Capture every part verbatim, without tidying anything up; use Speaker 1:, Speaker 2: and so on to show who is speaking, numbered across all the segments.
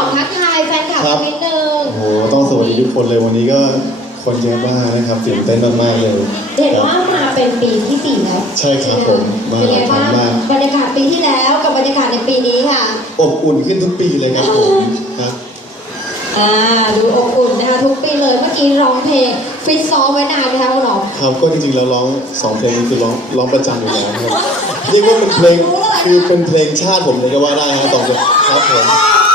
Speaker 1: มทักทายแฟนคลับนิดนึง
Speaker 2: โอ้โหต้องสวัสดีทุกคนเลยวันนี้ก็คนเยอะมากนะครับตื่นเต้นมากๆเลย
Speaker 1: เห็นว่ามาเป็นปีที่สี่แล้ว
Speaker 2: ใช่ครับผมมาหลายครั้งมาก
Speaker 1: บรรยากาศปีที่แล้วกับบรรยากาศในปีนี้ค่ะ
Speaker 2: อบอุ่นขึ้นทุกปีเลยครับผมครับ
Speaker 1: อ่าดูอบอุ่นนะคะทุกปีเลยเมื่อกี้ร้องเพลงฟิตซ้อมไว้นานไหมคะคุณหมอ
Speaker 2: ครับก็จริงๆแล้วร้องสองเพลงนี้คือร้องร้องประจำอยู่แล้วครับเรียกว่าเป็นเพลงคือเป็นเพลงชาติผมเลยก็ว่าได้ครับสองเพลงครับผม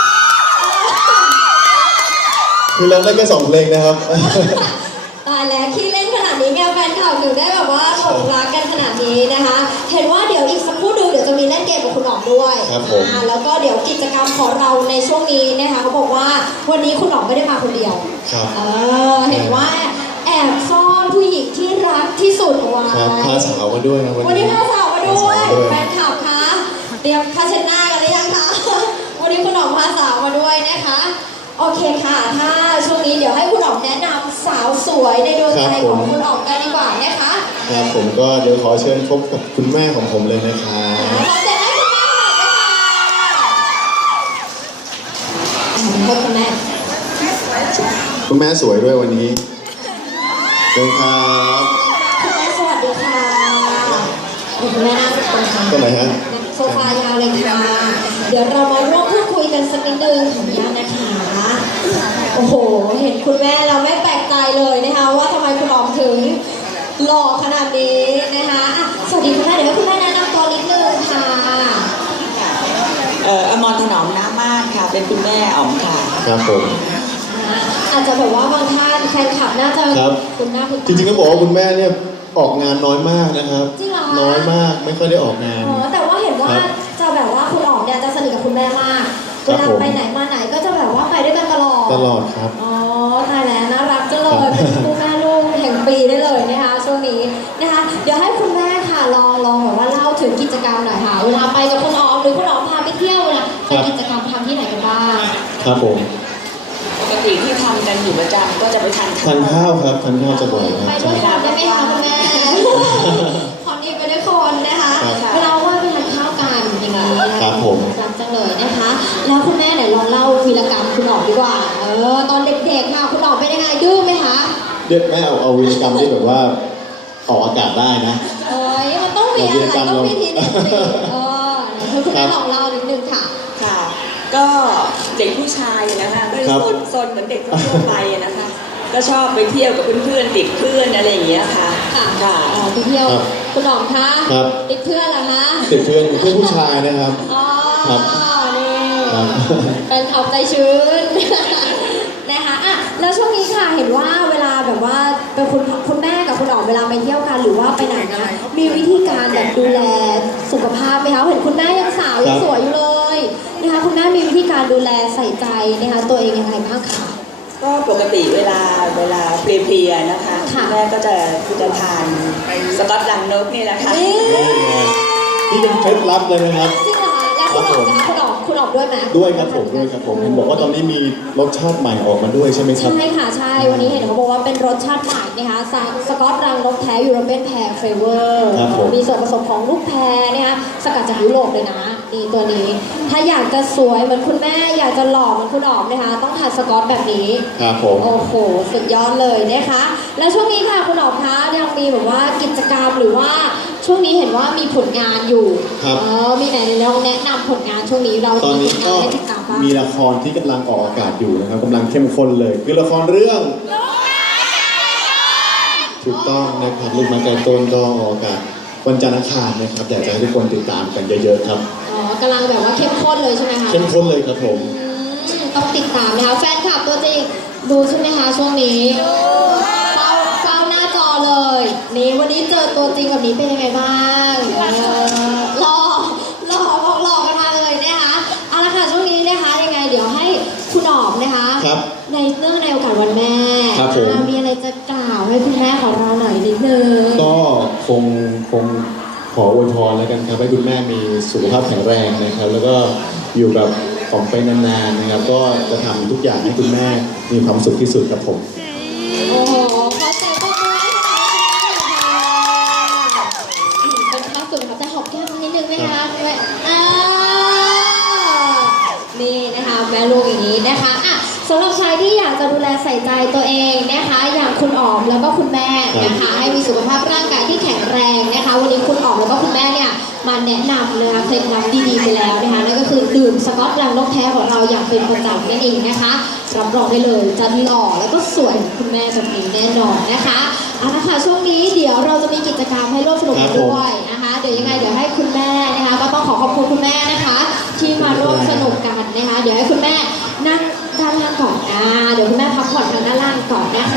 Speaker 2: คือร้องได้แค่สองเพลงนะครับ
Speaker 1: ตายแล้วขี้เล่นขนาดนี้ไงแฟนคลับถึงได้แบบว่าหลงรักกันขนาดนี้นะคะเห็นว่าเดี๋ยวอีกสักครู่ดูเดี๋ยวจะมีเล่นเกมกับคุณหมอด้วย
Speaker 2: ครับผม
Speaker 1: แล้วก็เดี๋ยวกิจกรรมของเราในช่วงนี้นะคะเขาบอกว่าวันนี้คุณหมอไม่ได้มาคนเดียว
Speaker 2: ครับ
Speaker 1: เออเห็นว่าแอบซ่อนผู้หญิงที่รักที่สุดเอาไว้
Speaker 2: ครับพาสาวมาด้วยนะ
Speaker 1: วันนี้พาสาวมาด้วยแฟนคลับคะเตรียมผ้าเช็ดหน้ากันหรือยังคะวันนี้คุณหมอพาสาวมาด้วยนะคะโอเคค่ะถ้าช่วงนี้เดี๋ยวให้คุณอ๋อมแนะนำสาวสวยในดวงใจของคุณอ๋อมกันดีกว่านะคะ
Speaker 2: ครับผมก็เดี๋ยวขอเชิญพบกับคุณแม่ของผมเลยนะคะ
Speaker 1: ขอเสียงให้คุณแม่หน่อยนะคะคุณแม่
Speaker 2: คุณแม่สวยด้วยวันนี้เชิญครับ
Speaker 1: คุณแม่สวัสดีค่ะคุณแม่นั่งตรงกลาง
Speaker 2: ก็ไหนฮะ
Speaker 1: โซฟายาวเลยค่ะเดี๋ยวเรามาร่วมพูดคุยกันสักนิดนึงของย่านะคะโอ้โหเห็นคุณแม่เราไม่แปลกใจเลยนะคะว่าทำไมคุณอ๋อมถึงหล่อขนาดนี้นะคะสวัสดีคุณแม่เดี๋ยวให้คุณแม่แนะนำตัวนิดนึงค่ะ
Speaker 3: เอ่ออมรถนอมน้ำมากค่ะเป็นคุณแม่อ๋อมค่ะ
Speaker 2: ครับผม
Speaker 1: อาจจะแบบว่าบางท่านแฟนคลับน่าจะคุณหน้าคุณตา
Speaker 2: จริงๆก็บอกว่าคุณแม่เนี่ยออกงานน้อยมากนะครับ
Speaker 1: จริงเหรอ
Speaker 2: น้อยมากไม่ค่อยได้ออกงาน
Speaker 1: อ๋อแต่ว่าเห็นว่าจะแบบว่าคุณอ๋อมเนี่ยจะสนิทกับคุณแม่มากเวลาไปไหนมาไหนก็จะแบบว่าไปด้วยกันตลอด
Speaker 2: ตลอดครับ
Speaker 1: อ๋อตายแล้วน่ารักจังเลยเป็นคุณแม่ลูกแห่งปีได้เลยนะคะช่วงนี้นะคะเดี๋ยวให้คุณแม่ค่ะลองลองแบบว่าเล่าถึงกิจกรรมหน่อยค่ะเวลาไปกับคุณอ๋อมหรือคุณอ๋อมพาไปเที่ยวเนี่ยไปกิจกรรมทำที่ไหนกันบ้าง
Speaker 2: ครับผม
Speaker 3: ปกติที่ทำกันอยู่ประจำก็จะไปทาน
Speaker 2: ทานข้าวครับทานข้าวจะบ่อยครับ
Speaker 1: ไปด้วยกันได้ไหมคะคุณแม่ขอดีไปด้วยคนนะคะเวลาว่าไปทานข้าวกันอย่างนี้
Speaker 2: ครับผม
Speaker 1: รักจังเลยนะคะแล้วคุณแม่เนี่ยลองเล่าวีรกรรมคุณอ๋อมดีกว่าเออตอนเด็กๆค่ะคุณอ๋อมเป็นยังไงดื้อไหมคะ
Speaker 2: เด็กแม่เอาเอาวีรกรรมที่แบบว่าออกอากาศได้นะ
Speaker 1: โอ้ยมันต้องมีอะไรต้องมีทีเด็ดสิเออให้คุณแม่ลองเล่านิดนึงค่ะ
Speaker 3: ค่ะก็เด็กผู้ชายนะคะก็ซนๆเหมือนเด็กทั่วไปนะคะก็ชอบไปเที่ยวกับเพื่อนๆติดเพื่อนอะไรอย่างเงี้ยค่ะ
Speaker 1: ค่ะค่ะไปเที่ยวคุณอ๋อมคะติดเพื่อนเหรอคะ
Speaker 2: ติดเพื่อนเพื่อนผู้ชายนะครับ
Speaker 1: อ๋อนี่เป็นขับใจชื้นนะคะอ่ะแล้วช่วงนี้ค่ะเห็นว่าเวลาแบบว่าเป็นคุณคุณแม่กับคุณอ๋อมเวลาไปเที่ยวกันหรือว่าไปไหนนะมีวิธีการแบบดูแลสุขภาพไหมคะเห็นคุณแม่ยังสาวยังสวยอยู่เลยนะคะคุณแม่มีวิธีการดูแลใส่ใจนะคะตัวเองยังไงบ้างคะ
Speaker 3: ก็ปกติเวลาเวลาเพลียๆนะคะแม่ก็จะจะทานสก๊อตลังนกนี่แหละค่ะ
Speaker 2: นี่เป็นเคล็ดลับเลยนะครับ
Speaker 1: จริงเหรอแล้วคุณอ๋อมคุณอ๋อมคุณอ๋อมด้วยไหม
Speaker 2: ด้วยครับผมด้วยครับผมเห็นบอกว่าตอนนี้มีรสชาติใหม่ออกมาด้วยใช่ไหมครับ
Speaker 1: ใช่ค่ะใช่วันนี้เห็นเขาบอกว่าเป็นรสชาติใหม่นะคะสก๊อตรังนกแท้ยูโรเปียนแพรเฟเวอร์มีส่วนผสมของลูกแพรนะคะสกัดจากยุโรปเลยนะนี่ตัวนี้ถ้าอยากจะสวยเหมือนคุณแม่อยากจะหล่อเหมือนคุณอ๋อมนะคะต้องทานสก๊อตแบบนี้
Speaker 2: ครับผม
Speaker 1: โอ้โหสุดยอดเลยนะคะและช่วงนี้ค่ะคุณอ๋อมคะยังมีแบบว่ากิจกรรมหรือว่าช่วงนี้เห็นว่ามีผลงานอยู่
Speaker 2: ครับ
Speaker 1: เออมีไหนลองแนะนำผลงานช่วงนี้เรา
Speaker 2: ตอนนี้ก็มีละครที่กำลังออกอากาศอยู่นะครับกำลังเข้มข้นเลยคือละครเรื่องถูกต้องนะครับลูกไม้ไก่ต้นก็ออกอากาศวันจันทร์อังคารนะครับอยากจะให้ทุกคนติดตามกันเยอะๆครับ
Speaker 1: อ๋อกำลังแบบว่าเข้มข้นเลยใช่ไหมคะ
Speaker 2: เข้มข้นเลยครับผม
Speaker 1: ต้องติดตามนะคะแฟนคลับตัวจริงดูใช่ไหมคะช่วงนี้เฝ้าเฝ้าหน้าจอเลยนี่วันนี้เจอตัวจริงแบบนี้เป็นยังไงบ้างหล่อหล่อบอกหล่อกันมาเลยนะคะเอาละค่ะช่วงนี้นะคะยังไงเดี๋ยวให้คุณอ๋อมนะคะในเรื่องในโอกาสวันแม่มีอะไรจะกล่าวให้คุณแม่ของเราหน่อยนิดนึง
Speaker 2: ก็คงคงขออวยพรแล้วกันครับให้คุณแม่มีสุขภาพแข็งแรงนะครับแล้วก็อยู่กับของไปนานๆนะครับก็จะทำทุกอย่างให้คุณแม่มีความสุขที่สุดครับผม
Speaker 1: โอ้โหขอเสียงปรบมือให้คุณแม่ค่ะเป็นความสุขค่ะจะหอบแก้มนิดนึงไหมคะอ่านี่นะคะแม่ลูกอย่างนี้นะคะอ่ะสำหรับใครที่อยากจะดูแลใส่ใจตัวเองนะคะอย่างคุณอ๋อมแล้วก็คุณแม่นะคะให้มีสุขภาพร่างกายที่แข็งแรงนะคะวันนี้คุณอ๋อมแล้วก็คุณแม่เนี่ยมาแนะนำนะคะเคล็ดลับดีๆไปแล้วนะคะนั่นก็คือดื่มสก๊อตลังนกแท้ของเราอย่างเป็นประจำนั่นเองนะคะรับรองได้เลยจะหล่อแล้วก็สวยเหมือนคุณแม่แบบนี้แน่นอนนะคะเอาละค่ะช่วงนี้เดี๋ยวเราจะมีกิจกรรมให้ร่วมสนุกกันด้วยนะคะเดี๋ยวยังไงเดี๋ยวให้คุณแม่นะคะก็ต้องขอขอบคุณคุณแม่นะคะที่มาร่วมสนุกกันนะคะเดี๋ยวให้คุณแม่นั่งด้านล่างก่อนนะเดี๋ยวคุณแม่พักผ่อนทางด้านล่างก่อนนะคะ